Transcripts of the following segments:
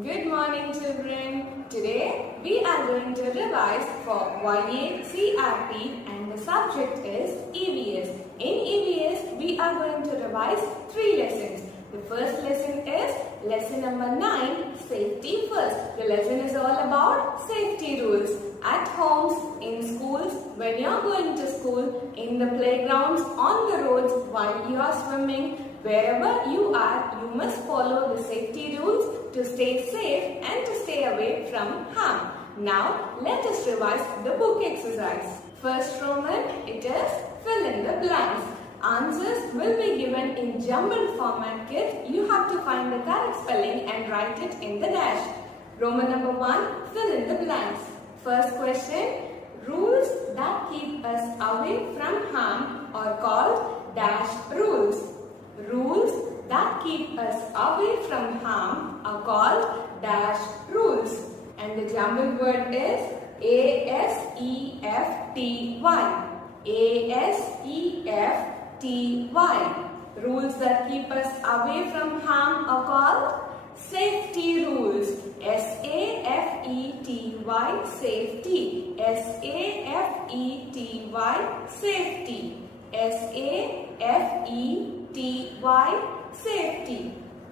Good morning, children. Today we are going to revise for YA CRP and the subject is EVS. In EVS, we are going to revise 3 lessons. The first lesson is lesson number 9, Safety First. The lesson is all about safety rules. At homes, in schools, when you are going to school, in the playgrounds, on the roads, while you are swimming, wherever you are, you must follow the safety rules to stay safe and to stay away from harm. Now, let us revise the book exercise. First Roman, it is fill in the blanks. Answers will be given in jumbled format kit. You have to find the correct spelling and write it in the dash. Roman number 1, fill in the blanks. First question, rules that keep us away from harm are called dash rules. Rules that keep us away from harm are called dash rules. And the jumbled word is ASEFTY. ASEFTY. Rules that keep us away from harm are called safety rules. SAFETY, safety. SAFETY, safety. SAFETY, safety.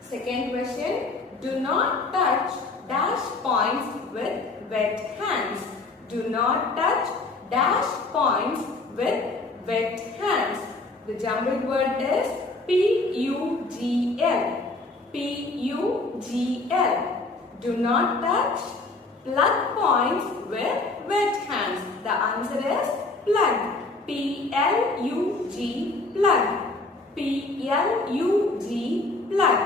Second question, do not touch dash points with wet hands. Do not touch dash points with wet hands. The jumbled word is PUGL. PUGL. Do not touch plug points with wet hands. The answer is plug. PLUG, plug. PLUG, plug.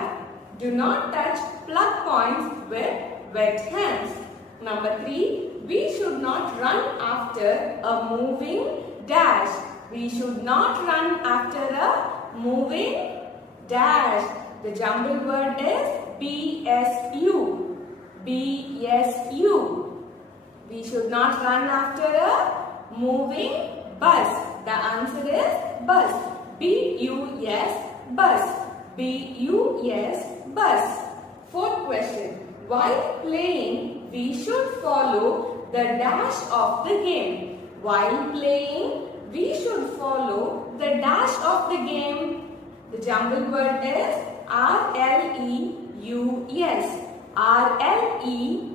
Do not touch plug points with wet hands. Number 3, we should not run after a moving dash. We should not run after a moving dash. The jumbled word is BSU. BSU. We should not run after a moving bus. The answer is bus. BUS, bus. BUS, bus. Fourth question. While playing, we should follow the dash of the game. While playing, we should follow the dash of the game. The jumbled word is RLEUS. RLEUS.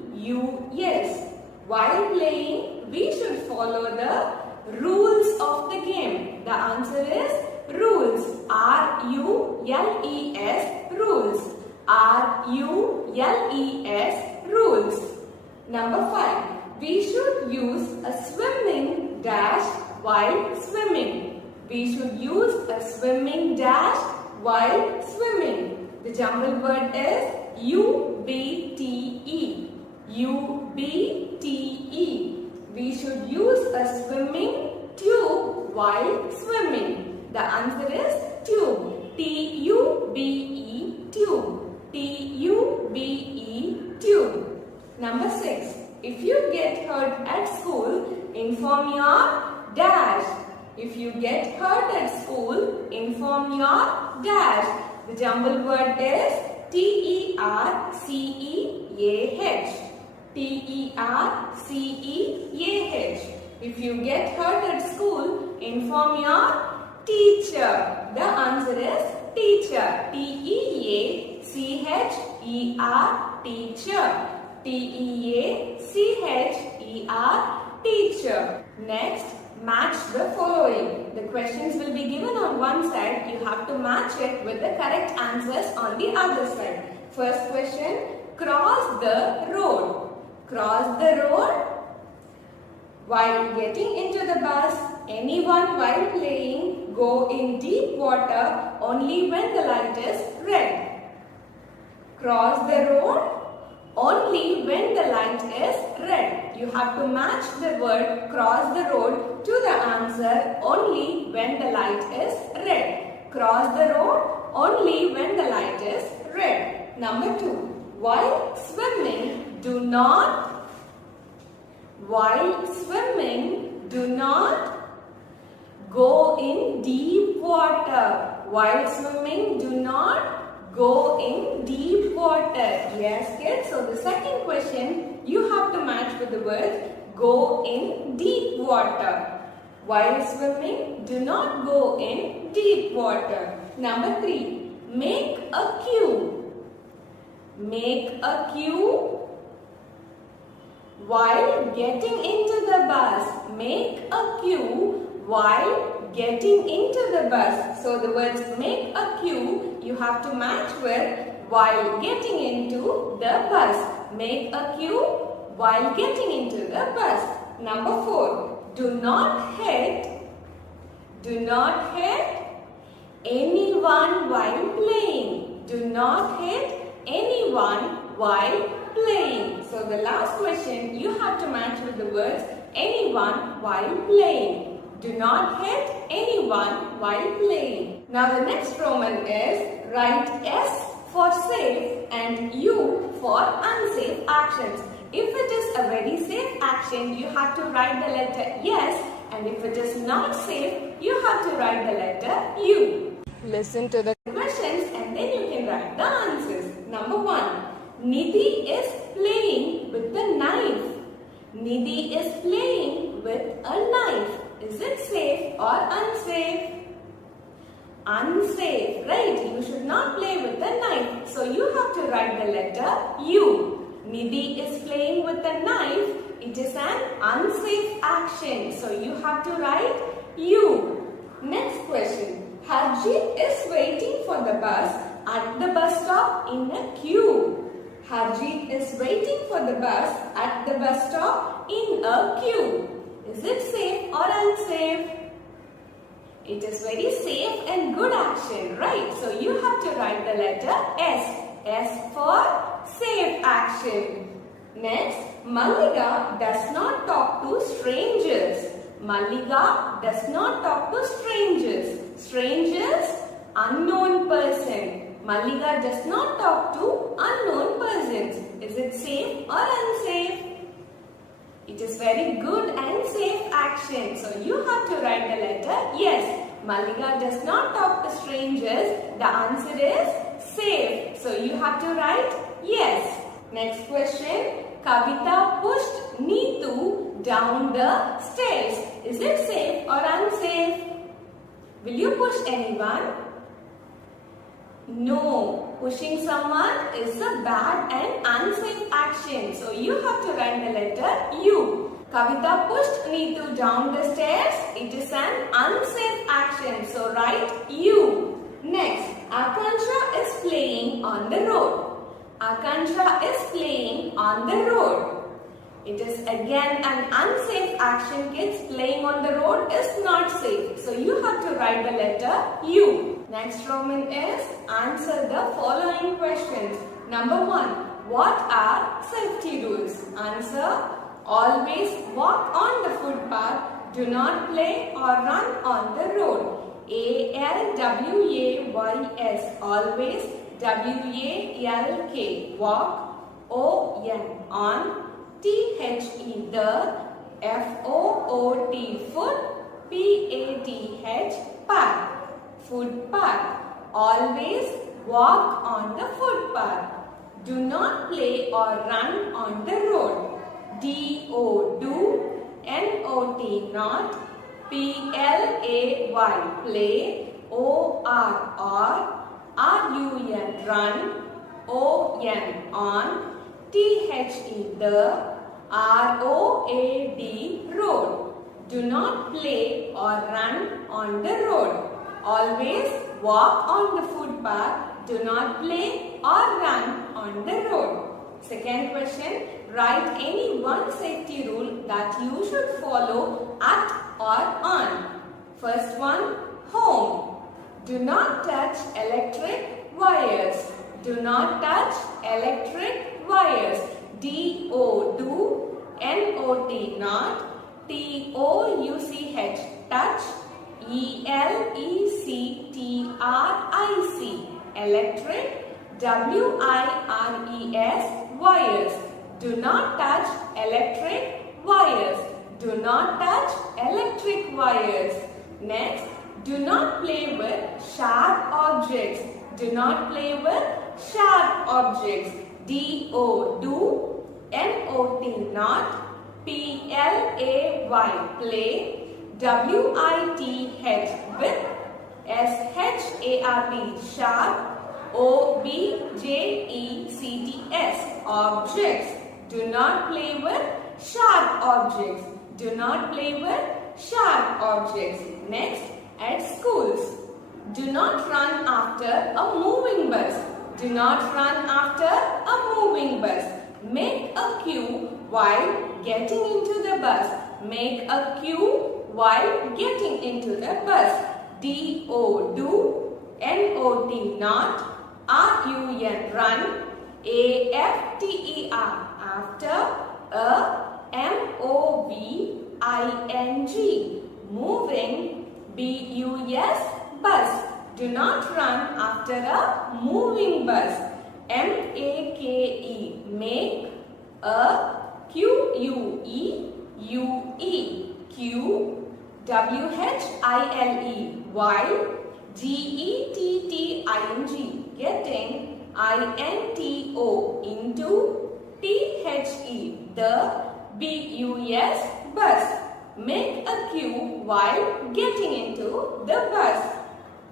While playing, we should follow the rules of the game. The answer is rules. RULES, rules. RULES, rules. Number 5. We should use a swimming dash while swimming. We should use a swimming dash while swimming. The jumbled word is UBTE. UBTE. We should use a swimming tube while swimming. The answer is tube. TUBE, tube. TUBE, tube. Number 6. If you get hurt at school, inform your dash. If you get hurt at school, inform your dash. The jumbled word is TERCEAH. TERCEAH. If you get hurt at school, inform your teacher. The answer is teacher. TEACHER, teacher. TEACHER, teacher. Next, match the following. The questions will be given on one side. You have to match it with the correct answers on the other side. First question, cross the road. Cross the road. While getting into the bus, anyone while playing go in deep water only when the light is red. Cross the road only when the light is red. You have to match the word cross the road to the answer only when the light is red. Cross the road only when the light is red. Number 2. While swimming, do not go in deep water. While swimming, do not Go in deep water. Yes, kids. So the second question you have to match with the word go in deep water. While swimming, do not go in deep water. Number 3. Make a queue. Make a queue while getting into the bus. Make a queue while getting into the bus. So the words make a queue you have to match with while getting into the bus. Make a queue while getting into the bus. Number 4. Do not hit anyone while playing. Do not hit anyone while playing. So the last question you have to match with the words anyone while playing. Do not hit anyone while playing. Now the next Roman is write S for safe and U for unsafe actions. If it is a very safe action, you have to write the letter yes, and if it is not safe, you have to write the letter U. Listen to the questions and then you can write the answers. Number 1. Nidhi is playing with the knife. Nidhi is playing with a knife. Is it safe or unsafe? Unsafe, right? You should not play with a knife. So you have to write the letter U. Nidhi is playing with a knife. It is an unsafe action. So you have to write U. Next question. Harjeet is waiting for the bus at the bus stop in a queue. Harjeet is waiting for the bus at the bus stop in a queue. Is it safe or unsafe? It is very safe and good action, right? So you have to write the letter S. S for safe action. Next, Mallika does not talk to strangers. Mallika does not talk to strangers. Strangers, unknown person. Mallika does not talk to unknown persons. Is it safe or unsafe? It is very good and safe action. So you have to write the letter yes. Mallika does not talk to strangers. The answer is safe. So you have to write yes. Next question. Kavita pushed Neetu down the stairs. Is it safe or unsafe? Will you push anyone? No. Pushing someone is a bad and unsafe action. So you have to write the letter U. Kavita pushed Neetu down the stairs. It is an unsafe action. So write U. Next, Akansha is playing on the road. Akansha is playing on the road. It is again an unsafe action, kids. Playing on the road is not safe. So you have to write the letter U. Next Roman is answer the following questions. Number 1. What are safety rules? Answer. Always walk on the footpath. Do not play or run on the road. ALWAYS. Always. WALK. Walk. ON. On. THE. The. FOOT. Foot. PATH. Path. Footpath. Always walk on the footpath. Do not play or run on the road. DO. Do. NOT. Not. PLAY. Play. OR. Or. RUN. Run. ON. On. THE. The. ROAD. Road. Do not play or run on the road. Always walk on the footpath. Do not play or run on the road. Second question. Write any one safety rule that you should follow at or on. First one. Home. Do not touch electric wires. Do not touch electric wires. DO. Do. NOT. Not. TOUCH. Touch. ELECTRIC. Electric. WIRES. Wires. Do not touch electric wires. Do not touch electric wires. Next, do not play with sharp objects. Do not play with sharp objects. D-O, do. N-O-T, not. P-L-A-Y, play. W-I-T-H, with. S-H-A-R-P, sharp. O-B-J-E-C-T-S, objects. Do not play with sharp objects. Do not play with sharp objects. Next, at schools. Do not run after a moving bus. Do not run after a moving bus. Make a queue while getting into the bus. Make a queue while getting into the bus. D-O, do. N-O-T, not. R-U-N, run. A-F-T-E-R, after. A M-O-V-I-N-G, moving. B-U-S, bus. Do not run after a moving bus. M-A-K-E, make. A Q-U-E-U-E, queue. W-H-I-L-E, while. G-E-T-T-I-N-G, getting. I-N-T-O, into. T-H-E, the. B-U-S, bus. Make a queue while getting into the bus.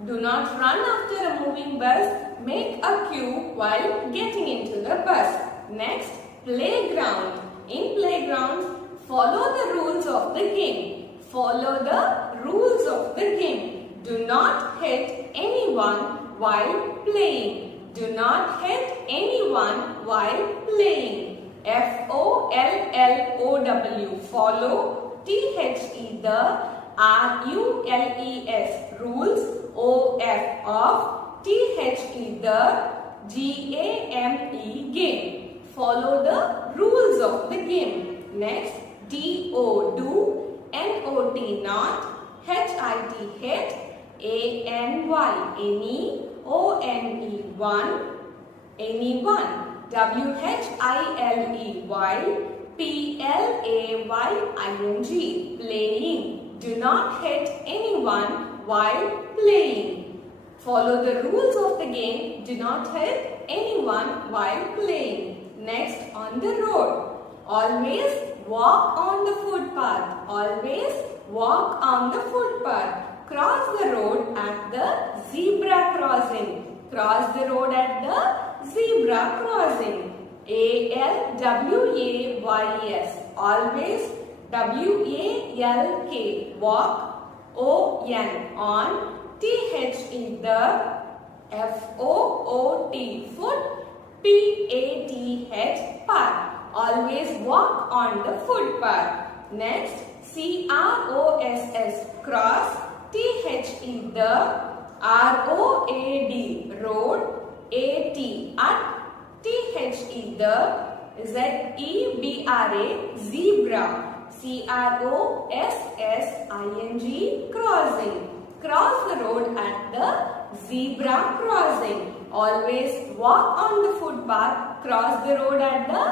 Do not run after a moving bus. Make a queue while getting into the bus. Next, playground. In playgrounds, follow the rules of the game. Follow the rules of the game. Do not hit anyone while playing. Do not hit anyone while playing. F-O-L-L-O-W, follow. T-H-E, the. R-U-L-E-S, rules. O-F, off. T-H-E, the. G-A-M-E, game. Follow the rules of the game. Next, D-O, do. N-O-T, not. H-I-T, hit. A-N-Y, any. O-N-E, one. Anyone. W-H-I-L-E-Y, P-L-A-Y-I-N-G, playing. Do not hit anyone while playing. Follow the rules of the game. Do not hit anyone while playing. Next, on the road. Always walk on the footpath. Always walk on the footpath. Cross the road at the zebra crossing. Cross the road at the zebra crossing. A-L-W-A-Y-S, always. W-A-L-K, walk. O-N, on. T-H-E, the. F-O-O-T, foot. P-A-T-H, path. Always walk on the footpath. Next, C-R-O-S-S, cross. T-H-E, the. R-O-A-D, road. A-T, at. T-H-E, the. Z-E-B-R-A, zebra. C-R-O-S-S-I-N-G, crossing. Cross the road at the zebra crossing. Always walk on the footpath. Cross the road at the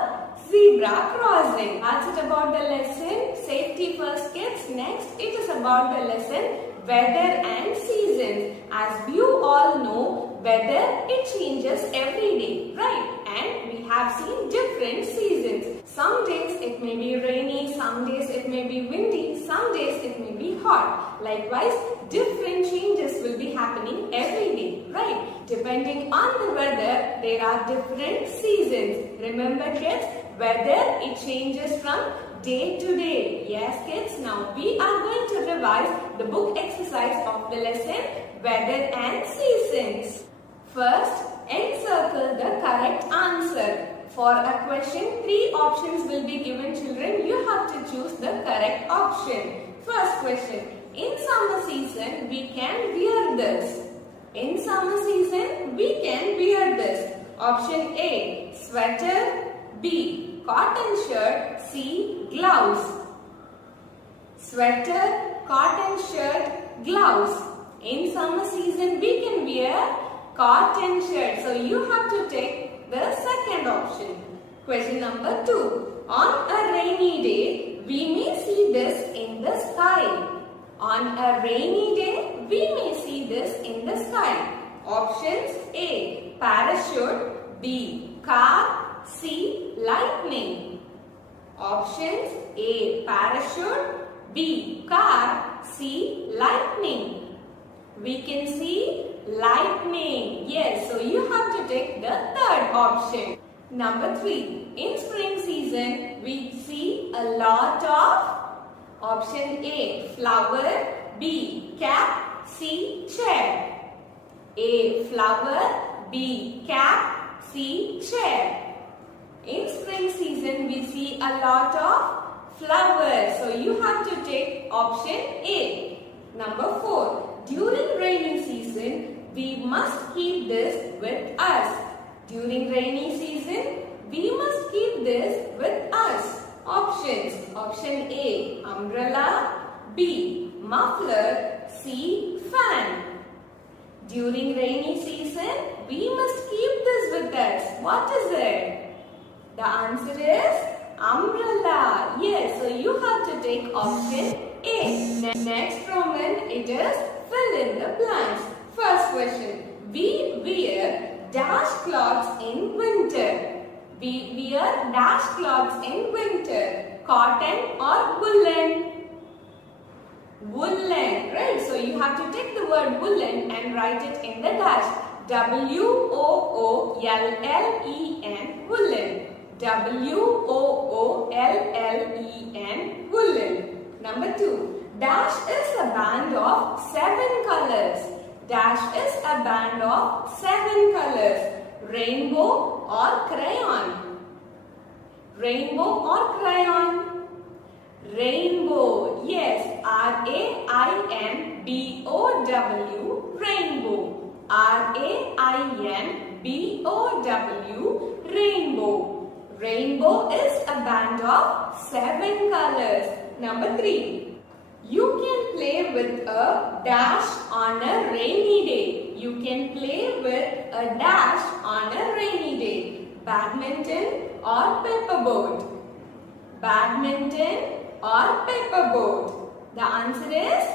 zebra crossing. That's it about the lesson. Safety first, kids. Next, it is about the lesson weather and seasons. As you all know, weather, it changes every day, right? And we have seen different seasons. Some days it may be rainy, some days it may be windy, some days it may be hot. Likewise, different changes will be happening every day, right? Depending on the weather, there are different seasons. Remember, kids, weather, it changes from day to day. Yes, kids, now we are going to revise the book exercise of the lesson, weather and seasons. First, encircle the correct answer. For a question, 3 options will be given, children. You have to choose the correct option. First question, in summer season, we can wear this. In summer season, we can wear this. Option A, sweater. B, cotton shirt. C, gloves. Sweater, cotton shirt, gloves. In summer season, we can wear cotton shirt. So you have to take the second option. Question number 2. On a rainy day, we may see this in the sky. On a rainy day, we may see this in the sky. Options A. Parachute. B. Car. C. Lightning. Options A. Parachute. B. Car. C. Lightning. We can see lightning. Yes, so you have to take the third option. Number 3. In spring season, we see a lot of option A. Flower. B. Cap. C. Chair. A. Flower. B. Cap. C. Chair. In spring season, we see a lot of flowers. So you have to take option A. Number 4. During rainy season, we must keep this with us. During rainy season, we must keep this with us. Options. Option A. Umbrella. B. Muffler. C. Fan. During rainy season, we must keep this with us. What is it? The answer is umbrella. Yes, so you have to take option A. Next Roman, it is fill in the blanks. First question. We wear dash clothes in winter. We wear dash clothes in winter. Cotton or woolen? Woolen, right? So you have to take the word woolen and write it in the dash. W-O-O-L-L-E-N, woolen. W-O-O-L-L-E-N, woolen. Number 2. Dash is a band of 7 colors. Dash is a band of 7 colors. Rainbow or crayon? Rainbow or crayon? Rainbow. Yes. R-A-I-N-B-O-W. Rainbow. R-A-I-N-B-O-W. Rainbow. Rainbow is a band of 7 colors. Number 3. You can play with a dash on a rainy day. You can play with a dash on a rainy day. Badminton or paperboard? Badminton or paperboard? The answer is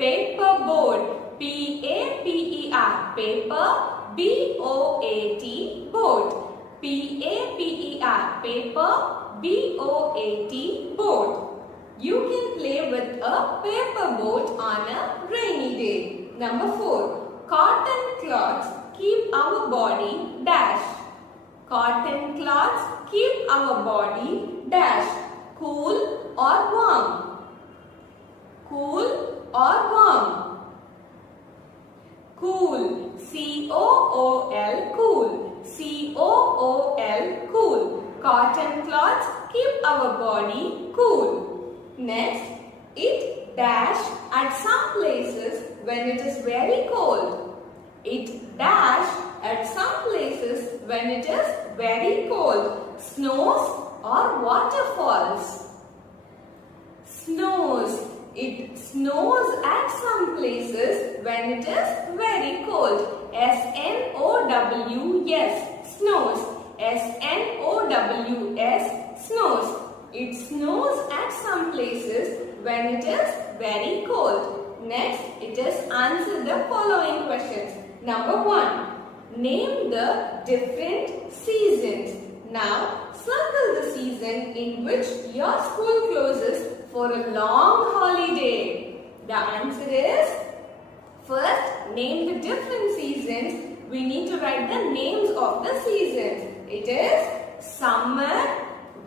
paperboard. P-A-P-E-R. Paper. B-O-A-T. Board. P-A-P-E-R. Paper. B-O-A-T. Board. You can play with a paper boat on a rainy day. Number 4. Cotton cloths keep our body dash. Cotton cloths keep our body dash. Cool or warm? Cool or warm? Cool. C-O-O-L. Cool. C-O-O-L. Cool. Cotton cloths keep our body cool. Next, it dash at some places when it is very cold. It dash at some places when it is very cold. Snows or waterfalls? Snows. It snows at some places when it is very cold. S-N-O-W-S. Snows. S-N-O-W-S. Snows. It snows at some places when it is very cold. Next, it is answer the following questions. Number 1. Name the different seasons. Now, circle the season in which your school closes for a long holiday. The answer is, first, name the different seasons. We need to write the names of the seasons. It is summer,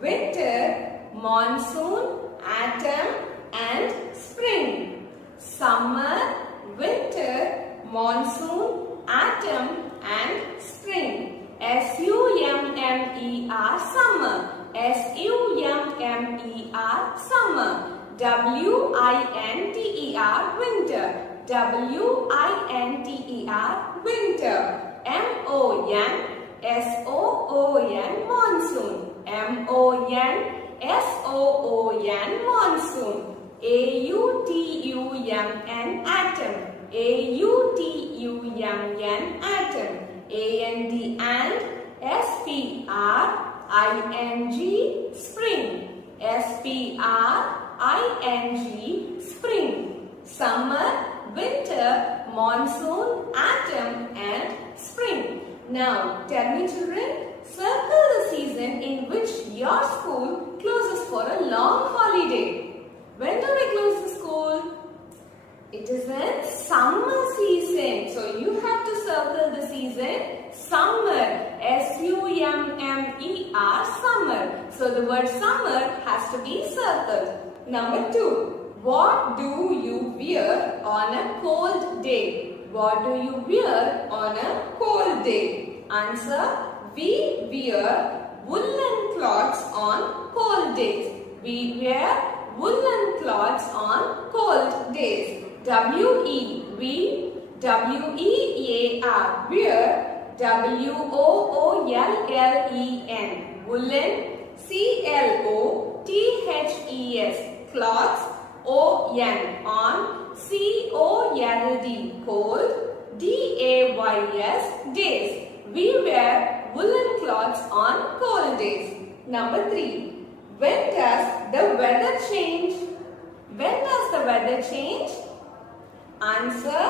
winter, monsoon, autumn and spring. Summer, winter, monsoon, autumn and spring. S-U-M-M-E-R, summer. S-U-M-M-E-R, summer. W-I-N-T-E-R, winter. W-I-N-T-E-R, winter. M-O-N-S-O-O-N, monsoon. M-O-N-S-O-O-N, monsoon. A-U-T-U-M-N, atom. A-U-T-U-M-N, atom. A-N-D and S-P-R-I-N-G, spring. S-P-R-I-N-G, spring. Summer, winter, monsoon, autumn and spring. Now tell me children, circle the season in which your school closes for a long holiday. When do we close the school? It is in summer season. So you have to circle the season summer. S-U-M-M-E-R, summer. So the word summer has to be circled. Number 2. What do you wear on a cold day? What do you wear on a cold day? Answer. We wear woolen cloths on cold days. We wear woolen cloths on cold days. W-E, W-E-A-R, wear, W-O-O-L-L-E-N, woolen, C-L-O-T-H-E-S, cloths, O-N, on, C-O-L-D, cold, D-A-Y-S, days. We wear woolen cloths on cold days. Number 3. When does the weather change? When does the weather change? Answer.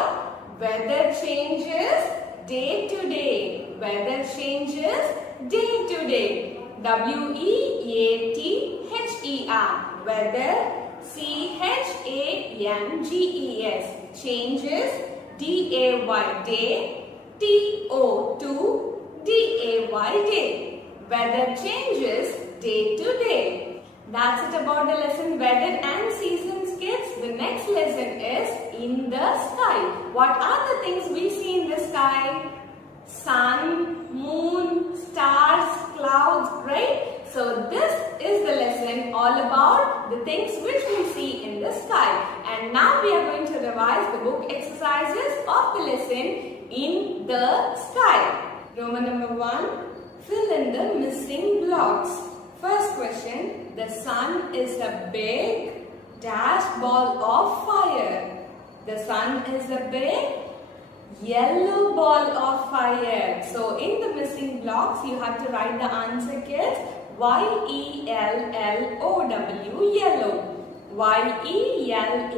Weather changes day to day. Weather changes day to day. W-E-A-T-H-E-R. Weather. C-H-A-N-G-E-S. Changes. D-A-Y. Day. T-O-2. D-A-Y. Day. Weather changes day to day. That's it about the lesson weather and seasons, kids. The next lesson is in the sky. What are the things we see in the sky? Sun, moon, stars, clouds, right? So this is the lesson all about the things which we see in the sky. And now we are going to revise the book exercises of the lesson in the sky. Roman number 1. Fill in the missing blocks. First question. The sun is a big dash ball of fire. The sun is a big yellow ball of fire. So in the missing blocks you have to write the answer, kids. Y-E-L-L-O-W, yellow. Y-E-L-L-O-W,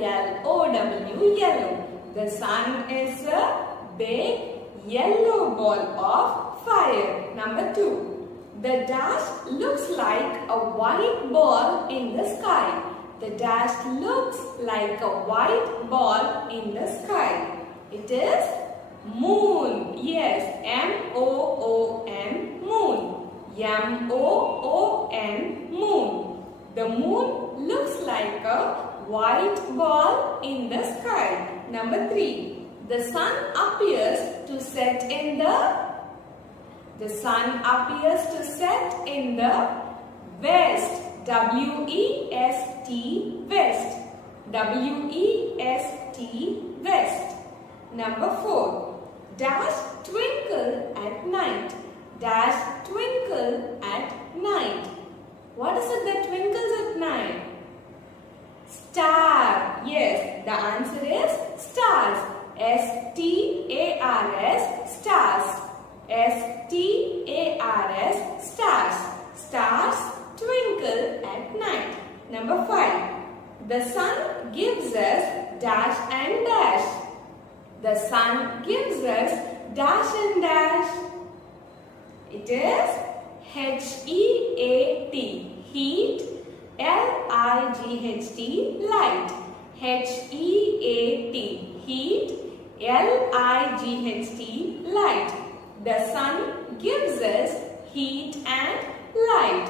yellow. The sun is a big yellow ball of fire. Number 2. The dash looks like a white ball in the sky. The dash looks like a white ball in the sky. It is moon. Yes, M-O-O-N, moon. M-O-O-N, moon. The moon looks like a white ball in the sky. Number 3. The sun appears to set in the sun appears to set in the west. W-E-S-T, west. W-E-S-T, west. Number 4. Dash twinkle at night. Dash twinkle at night. What is it that twinkles at night? Star. Yes, the answer is stars. S-T-A-R-S, stars. S-T-A-R-S, stars. Stars twinkle at night. Number 5. The sun gives us dash and dash. The sun gives us dash and dash. It is H-E-A-T, heat. L-I-G-H-T, light. H-E-A-T, heat. L-I-G-H-T, light. The sun gives us heat and light.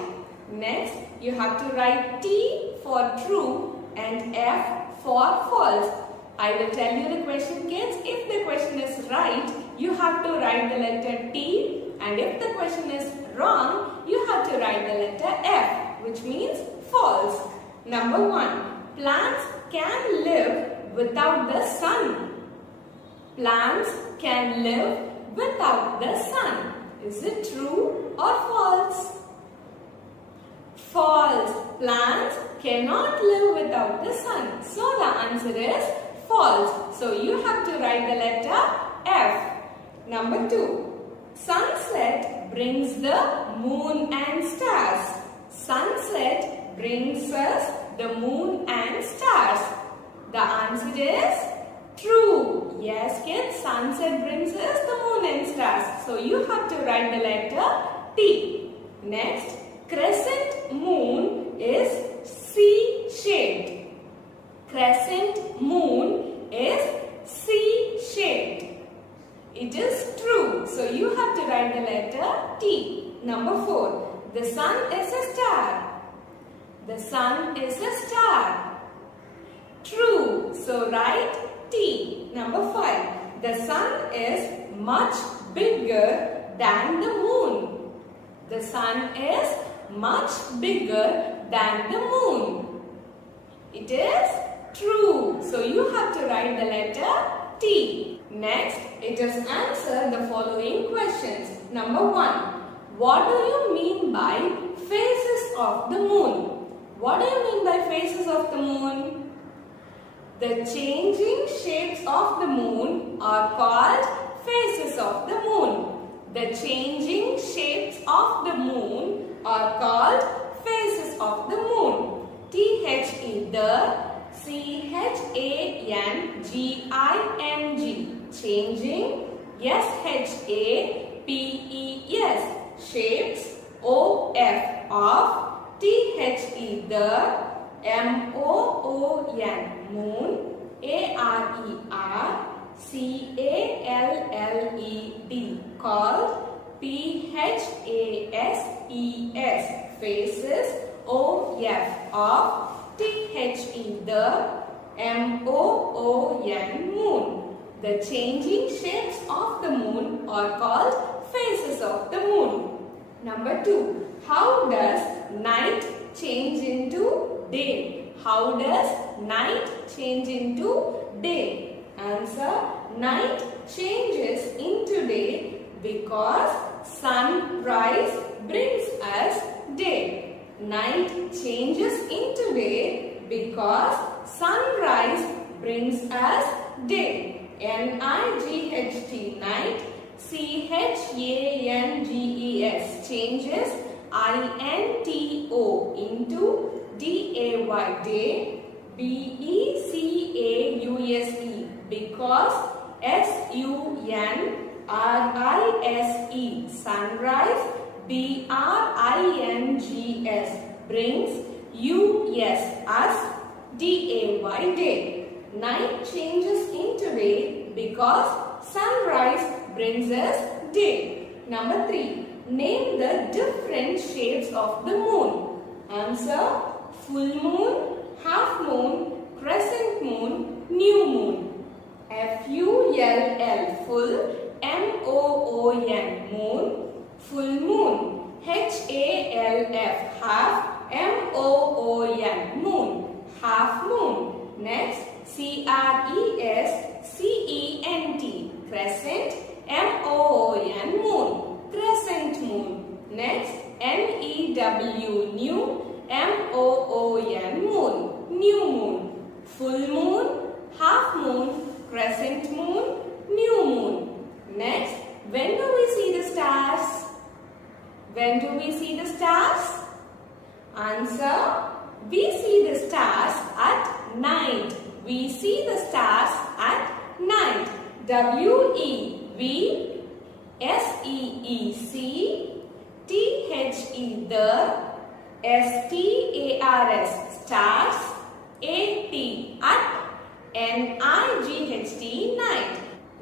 Next, you have to write T for true and F for false. I will tell you the question, kids. If the question is right, you have to write the letter T, and if the question is wrong, you have to write the letter F, which means false. Number 1. Plants can live without the sun. Plants can live without the sun. Is it true or false? False. Plants cannot live without the sun. So the answer is false. So you have to write the letter F. Number 2. Sunset brings the moon and stars. Sunset brings us the moon and stars. The answer is True. Yes, kids, sunset brings us the moon and stars. So you have to write the letter T. Next, crescent moon is C-shaped. Crescent moon is C-shaped. It is true. So you have to write the letter T. Number 4. The sun is a star. The sun is a star. True. So write T. Number 5. The sun is much bigger than the moon. The sun is much bigger than the moon. It is true. So you have to write the letter T. Next, it is answer the following questions. Number 1. What do you mean by phases of the moon? What do you mean by phases of the moon? The changing shapes of the moon are called phases of the moon. The changing shapes of the moon are called phases of the moon. T-H-E, the, C-H-A-N-G-I-N-G, changing, S-H-A-P-E-S, shapes, O-F, of, T-H-E, the, M-O-O-N, moon, A-R-E-R, C-A-L-L-E-D, called, P-H-A-S-E-S, phases, O-F, of, T-H-E, the, M-O-O-N, moon. The changing shapes of the moon are called phases of the moon. Number 2. How does night change into day? How does night change into day? Answer. Night changes into day because sunrise brings us day. Night changes into day because sunrise brings us day. N-I-G-H-T, night. C-H-A-N-G-E-S, changes. I-N-T-O, into. D-A-Y, day. B-E-C-A-U-S-E, because. S-U-N-R-I-S-E, sunrise. B-R-I-N-G-S, brings. U-S, us. D-A-Y, day. Night changes into day because sunrise brings us day. Number 3. Name the different shapes of the moon. Answer. Full moon, half moon, crescent moon, new moon. F-U-L-L, full. M-O-O-N, moon, full moon. H-A-L-F, half. M-O-O-N, moon, half moon. Next, C-R-E-S-C-E-N-T, crescent. M-O-O-N, moon, crescent moon. Next, N-E-W, new. M-O-O-N, moon, new moon. Full moon, half moon, crescent moon, new moon. Next, when do we see the stars? When do we see the stars? Answer. We see the stars at night. We see the stars at night. W-E-V-S-E-E-C-T-H-E, the, S-T-A-R-S, stars, A-T, at, N-I-G-H-T, night.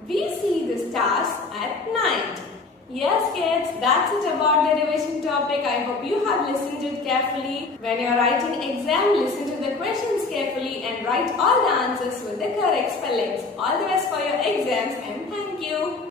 We see the stars at night. Yes kids, that's it about the revision topic. I hope you have listened to it carefully. When you are writing exam, listen to the questions carefully and write all the answers with the correct spellings. All the best for your exams and thank you.